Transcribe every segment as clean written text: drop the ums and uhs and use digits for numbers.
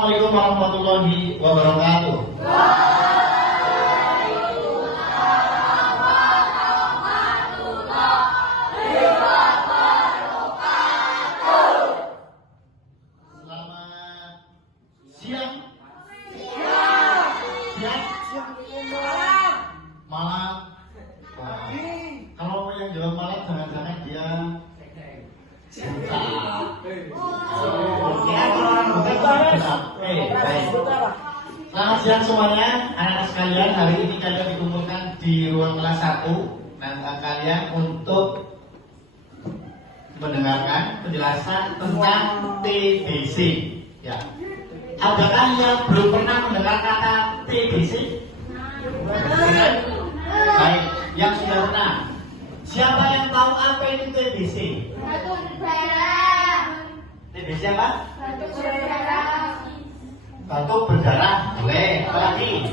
Assalamualaikum warahmatullahi wabarakatuh. Selamat siang. Malam. Kalau yang jawab malam jangan-jangan dia buta. Selamat siang semuanya, anak-anak sekalian. Hari ini kalian dikumpulkan di ruang kelas 1. Nah, kalian untuk mendengarkan penjelasan tentang TBC. Ya. Adakah yang belum pernah mendengar kata TBC? Baik, yang sudah pernah. Siapa yang tahu apa itu TBC? TBC apa? Batuk berdarah, boleh. Apalagi?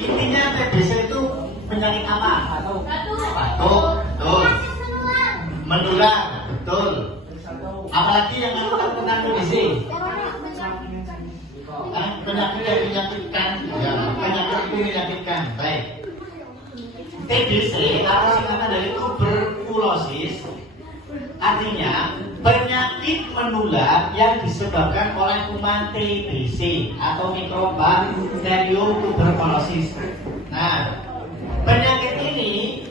Intinya TBC itu penyakit apa? Batuk, betul. Menular, betul. Apalagi yang akan kena TBC? Penyakit yang menyakitkan, ya, penyakit itu menyakitkan. Baik. TBC atau singkatan dari tuberkulosis, artinya penyakit menular yang disebabkan oleh kuman TBC atau Mycobacterium tuberculosis. Nah, penyakit ini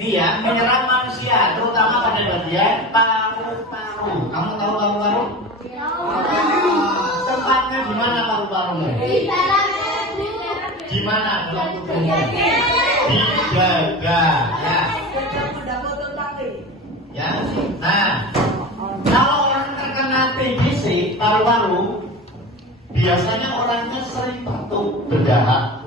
dia menyerang manusia, terutama pada bagian paru-paru. Kamu tahu paru-paru? Tempatnya di mana paru-parumu? Di mana dalam tubuhmu? Di dada. Ya. Nah, kalau orang terkena TBC paru-paru, biasanya orangnya sering batuk, berdahak.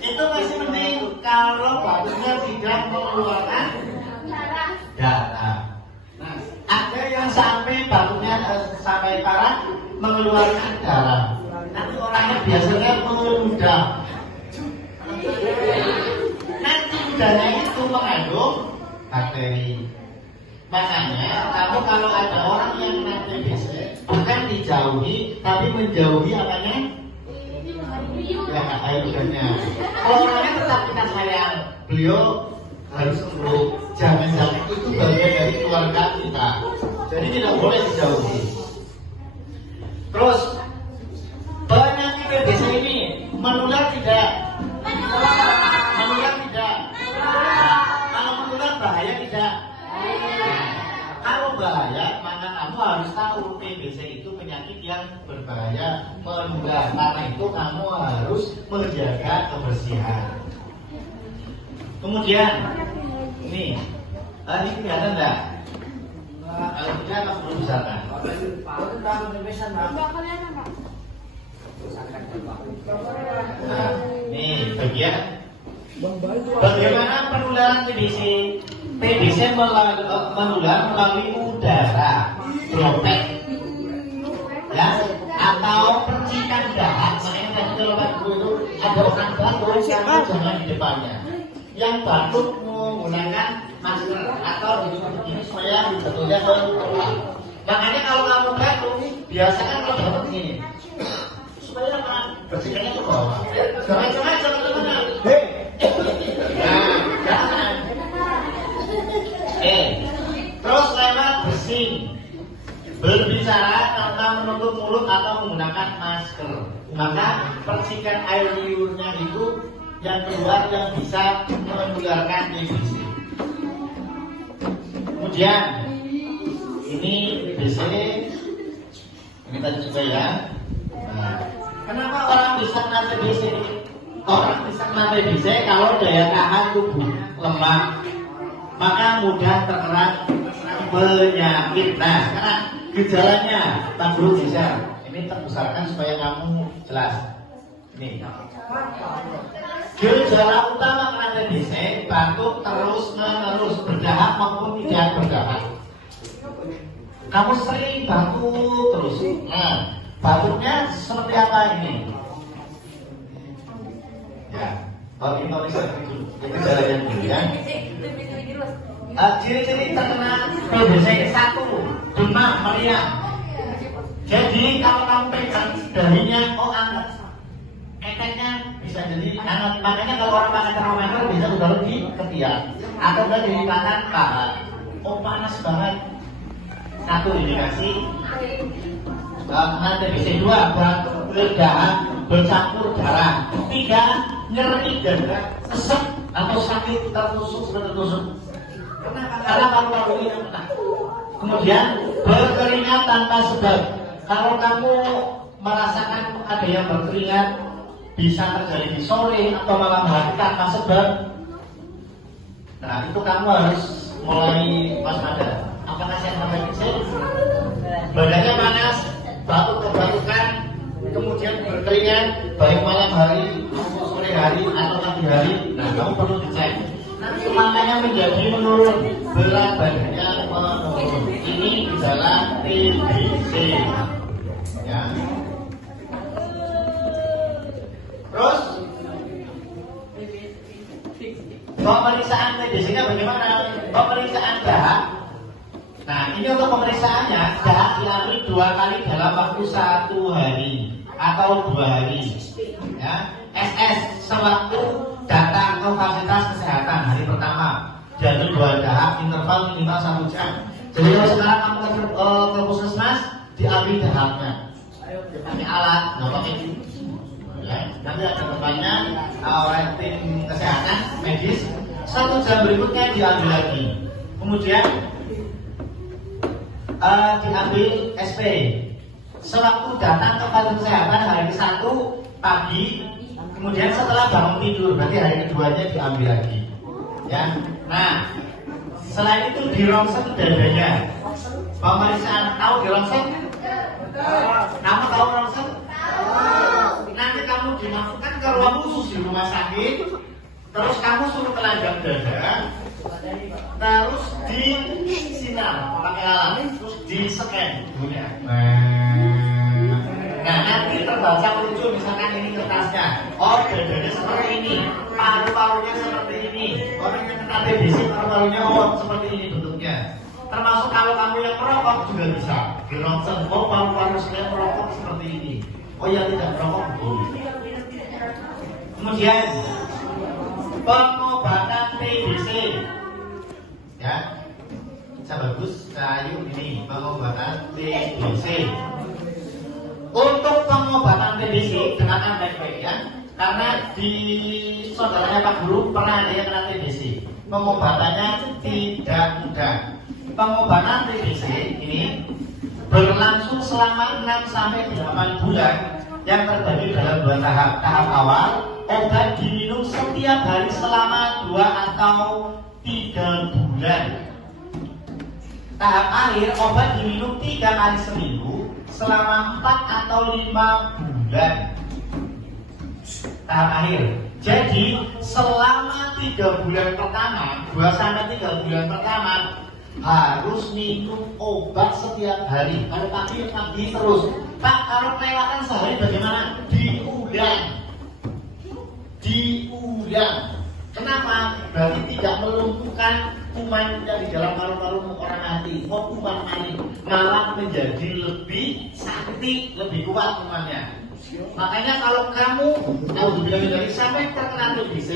Itu masih mending kalau batuknya tidak mengeluarkan darah. Nah, ada yang sampai batuknya sampai parah mengeluarkan darah. Nanti orangnya biasanya meludah. Nanti udahnya itu mengandung bakteri. Makanya kamu kalau ada orang yang kena TBC, bukan dijauhi, tapi menjauhi apanya? Ya, air udahnya. Kalau orangnya tetap kita sayang, beliau harus sembuh. Jangan-jangan itu bagian dari keluarga kita. Jadi tidak boleh dijauhi. Terus penyakit TBC ini menular tidak? Menular tidak? Kalau menular bahaya tidak? Kalau bahaya, maka kamu harus tahu TBC itu penyakit yang berbahaya menular. Karena itu kamu harus menjaga kebersihan. Kemudian, ini kelihatan enggak? Kalau tidak, kamu perlu misalkan. Nah, nih bagian bagaimana penularan TBC? TBC menular melalui udara, droplet, ya, atau percikan dahak. Makanya tadi kalau batuk itu ada orang batuk, jangan di depannya. Yang batuk menggunakan masker atau begini supaya betulnya keluar. Makanya kalau kamu batuk, biasakan kalau batuk begini. Supaya bersihkannya ke bawah. Jangan teman-teman. Nah, jangan. Terus lewat bersin. Berbicara tanpa menutup mulut atau menggunakan masker. Maka percikan air liurnya itu yang keluar yang bisa menularkan TBC. Kemudian ini TBC. Ini tadi juga ya. Nah, kenapa orang bisa kena TBC? Orang bisa kena TBC kalau daya tahan tubuh lemah, maka mudah terkena penyakit. Nah, sekarang gejalanya Pak Guru bisa. Ini terbesarkan supaya kamu jelas. Ini gejala utama kena TBC: batuk terus menerus, berdahak maupun tidak berdahak. Kamu sering batuk terus. Nah, batuknya seperti apa ini? Ya, kalau kita lihat dulu, gejalanya dulu ya. Ciri-ciri terkena TBC: 1, demam, meriang. Jadi kalau kamu pegang dahinya, oh anget, ekeknya bisa jadi anget. Makanya kalau orang pakai termometer bisa ditaruh di ketiak atau bisa dilipatkan paha. Oh panas banget. 1 indikasi. Nah, TBC 2, batuk, berdarah, bercampur darah. 3, nyeri dada, kesek atau sakit tertusuk seperti tusuk. Karena paru-paru yang kena. Kemudian berkeringat tanpa sebab. Kalau kamu merasakan ada yang berkeringat, bisa terjadi di sore atau malam hari tanpa sebab. Nah itu kamu harus mulai waspada. Apakah saya sampai kecil? Badannya panas, batuk-batukan, kemudian berkeringat, baik malam hari, sore hari atau pagi hari. Nah kamu perlu dicek. Semangatnya menjadi menurun, berat badannya menurun. Ini gejala TBC. Ya. Terus pemeriksaan TBC-nya bagaimana? Pemeriksaan dahak. Nah ini untuk pemeriksaannya dahak diambil 2 kali dalam waktu 1 hari atau 2 hari. Ya. SS sewaktu datang ke fasilitas kesehatan hari pertama. Jadi 2 dahak interval minimal 1 jam. Jadi kalau sekarang kamu ke puskesmas diambil dahaknya. Pakai alat, nggak pakai ya. Nanti ada tempatnya oleh tim kesehatan medis. 1 jam berikutnya diambil lagi. Kemudian diambil SP. Sewaktu datang ke fasilitas kesehatan hari 1 pagi. Kemudian setelah bangun tidur, berarti hari keduanya diambil lagi. Ya. Nah, selain itu dirongsen dadanya. Pemeriksaan, tahu dirongsen? Kamu tahu rongsen? Nanti kamu dimasukkan ke ruang khusus di rumah sakit. Terus kamu suruh telanjang dada. Terus disinar pakai alat, terus di scan dunia. Nah nanti terbaca muncul misalkan ini kertasnya. Oh dadanya seperti ini, paru-parunya seperti ini. Orang yang kena TBC paru-parunya seperti ini bentuknya. Termasuk kalau kamu yang merokok juga bisa dirongsen. Oh paru-paru saya merokok seperti ini. Oh yang tidak merokok boleh. Kemudian pengobatan TBC. Ya, bisa bagus kayu ini pengobatan TBC. Untuk pengobatan TBC dengarkan baik-baik ya, karena di saudaranya Pak Guru pernah ada yang kena TBC. Pengobatannya tidak mudah. Pengobatan TBC ini berlangsung selama 6 sampai 8 bulan yang terbagi dalam 2 tahap. Tahap awal, obat diminum setiap hari selama 2 atau 3 bulan. Tahap akhir, obat diminum 3 kali seminggu selama 4 atau 5 bulan. Tahap akhir. Jadi selama 3 bulan pertama, 2 sampai 3 bulan pertama harus minum obat setiap hari. Kalau pagi terus. Pak, kalau kelewatan sehari bagaimana? Diulang. Kenapa? Berarti tidak melumpuhkan kuman yang di dalam paru-paru orang mati. Oh, kuman mati malah menjadi lebih sakit, lebih kuat kumannya. Makanya kalau kamu dari sampai terkena TBC,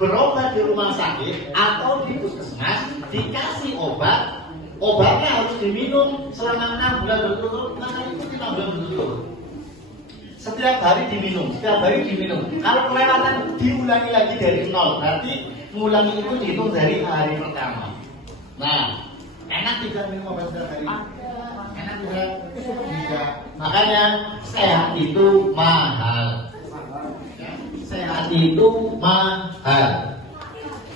berobat di rumah sakit atau di puskesmas, dikasih obat, obatnya harus diminum selama 6 bulan berturut-turut. Maka itu 5 bulan berturut-turut. Setiap hari diminum. Kalau kelewatan diulangi lagi dari 0. Berarti mengulangi itu dihitung dari hari pertama. Nah, enak tidak minum obat setiap hari? Enak tidak? Tidak. Makanya sehat itu mahal. Sehat itu mahal.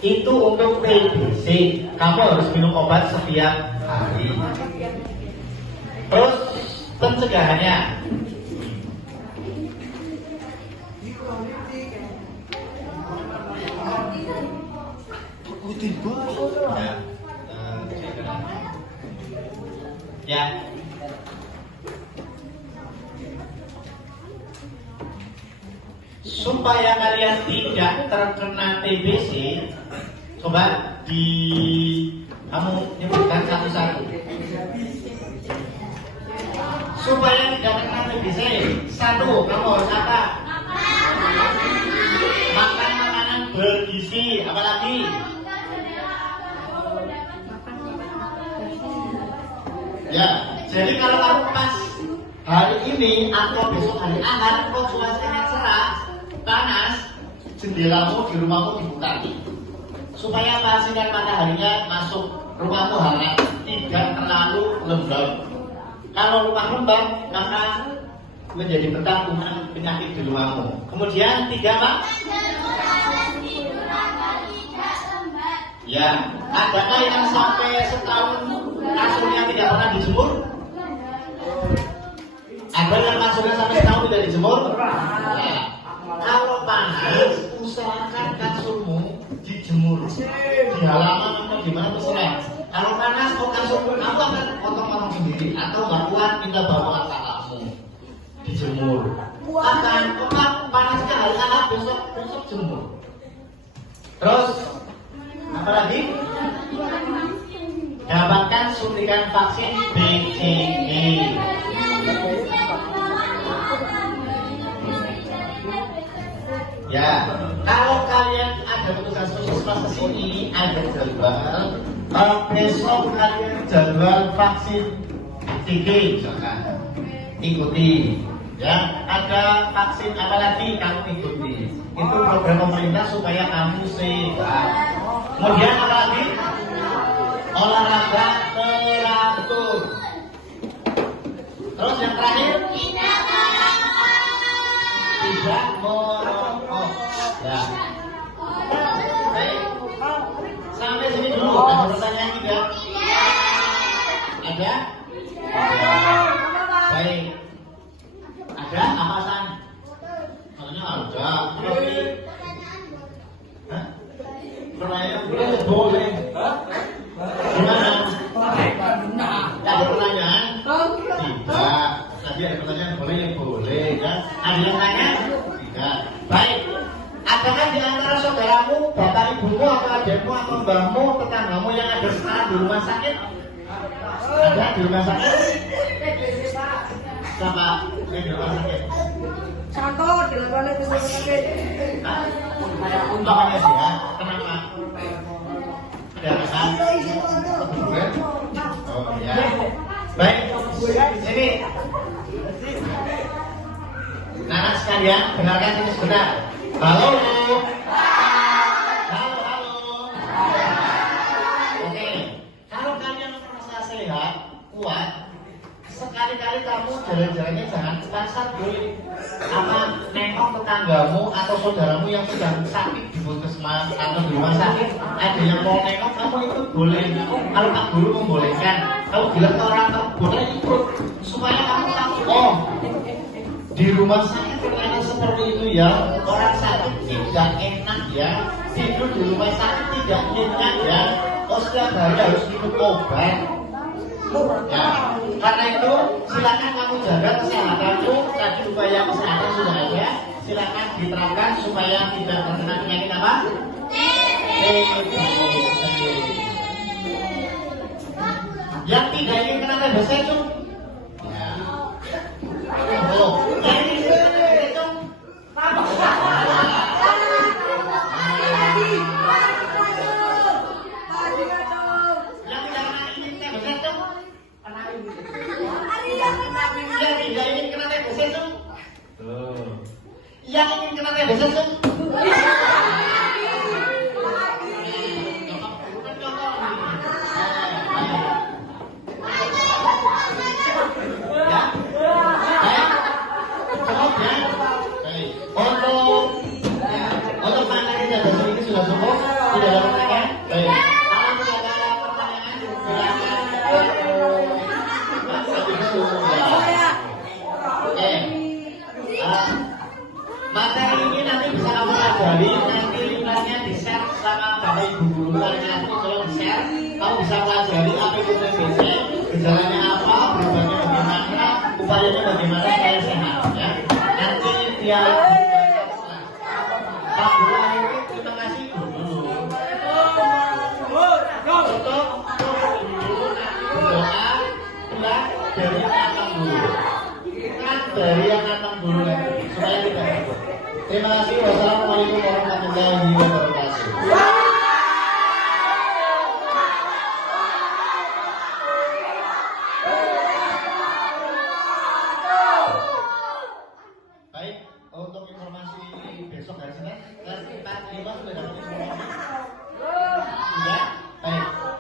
Itu untuk TBC. Kamu harus minum obat setiap hari. Terus pencegahannya. Ya. Supaya kalian tidak terkena TBC, coba di Kamu nyebutkan satu-satu. Supaya tidak kena TBC. Satu, kamu harus apa? Makan makanan bergizi. Apalagi? Ya, jadi kalau kamu pas hari ini atau besok hari Ahad, kok cuacanya cerah, panas, jendelamu di rumahmu dibuka, supaya apa? Sinar mataharinya masuk rumahmu hangat, tidak terlalu lembab. Kalau rumah lembab, maka menjadi pertampungan penyakit di rumahmu. Kemudian tiga, Pak? Ya, adakah yang sampai setahun kasurnya tidak pernah dijemur? Ada yang kasurnya sampai setahun tidak dijemur? Ya. Kalau panas, usahakan kasurmu dijemur di halaman atau di mana terserah. Kalau panas, kok kasurmu aku akan potong-potong sendiri atau nggak kuat minta bawa kakakmu dijemur. Akan kok panasnya hari Ahad, besok jemur. Terus apa lagi? Dapatkan suntikan vaksin BCG. Ya, kalau kalian ada petugas puskesmas ke sini, ada jadwal. Besok kalian jadwal vaksin BCG misalkan, ikuti. Ya, ada vaksin apa lagi kamu ikuti. Itu program pemerintah supaya kamu sehat. Kemudian apa lagi? Olahraga teratur. Terus yang terakhir? Tidak merokok. Ya. Baik. Sampai sini dulu. Ada pertanyaan tidak? Ada? Baik. Ada apa San? Soalnya ada. Hah? Pertanyaan boleh. Gimana? Ada pertanyaan? Tidak. Tadi ada pertanyaan boleh ya. Ada yang tanya? Tidak. Baik. Adakah di antara saudaramu, bapak ibumu, atau adikmu, atau mbahmu, tetanggamu yang ada sekarang di rumah sakit? Ada di rumah sakit? Siapa yang di rumah sakit? Satu, di rumah sakit. Bapaknya sih ya? Kenapa? Ada alasan? Oh ya. Baik. Jadi anak sekalian, dengarkan ini sebentar. Halo. Oke. Kalau kalian merasa sehat, kuat, sekali-kali kamu jalan-jalannya jangan ke pasar dulu. Apa nengok tetanggamu atau saudaramu yang sedang sakit di puskesmas atau di rumah sakit, ada yang mau nengok, kamu ikut boleh. Kalau Pak Guru membolehkan, kamu bilang ke orang tua boleh ikut, supaya kamu tahu, oh di rumah sakit ternyata seperti itu ya, orang sakit tidak enak ya, tidur di rumah sakit tidak nyenyak ya, oh setiap hari harus minum obat. Ya, karena itu silakan kamu jaga kesehatanmu. Tadi upaya kesehatan sudah ada, silakan diterapkan supaya tidak terkena penyakit apa? TBC. Yang tidak ingin kena TBC itu? Ya. Oh, yang ingin kena TBC itu? Yang ingin kena TBC itu? Untuk materi dasar ini sudah cukup? Tidak ada pertanyaan? Baik. Kalau tidak ada pertanyaan, silakan. Oke. Materi ini nanti bisa kamu pelajari, nanti linknya di-share sama Bapak Ibu guru kalian nanti kalau di-share, kamu bisa pelajari apa itu TBC, gejalanya apa, berobatnya bagaimana, upayanya bagaimana supaya sehat ya. Nanti dia Pak Guru, terima kasih guru. Tutup. dari yang matang dulu nanti supaya tidak takut. Terima kasih. Wassalamualaikum warahmatullahi wabarakatuh. Baik, untuk informasi besok hari Senin, kelas 4 5 sudah dapat informasi.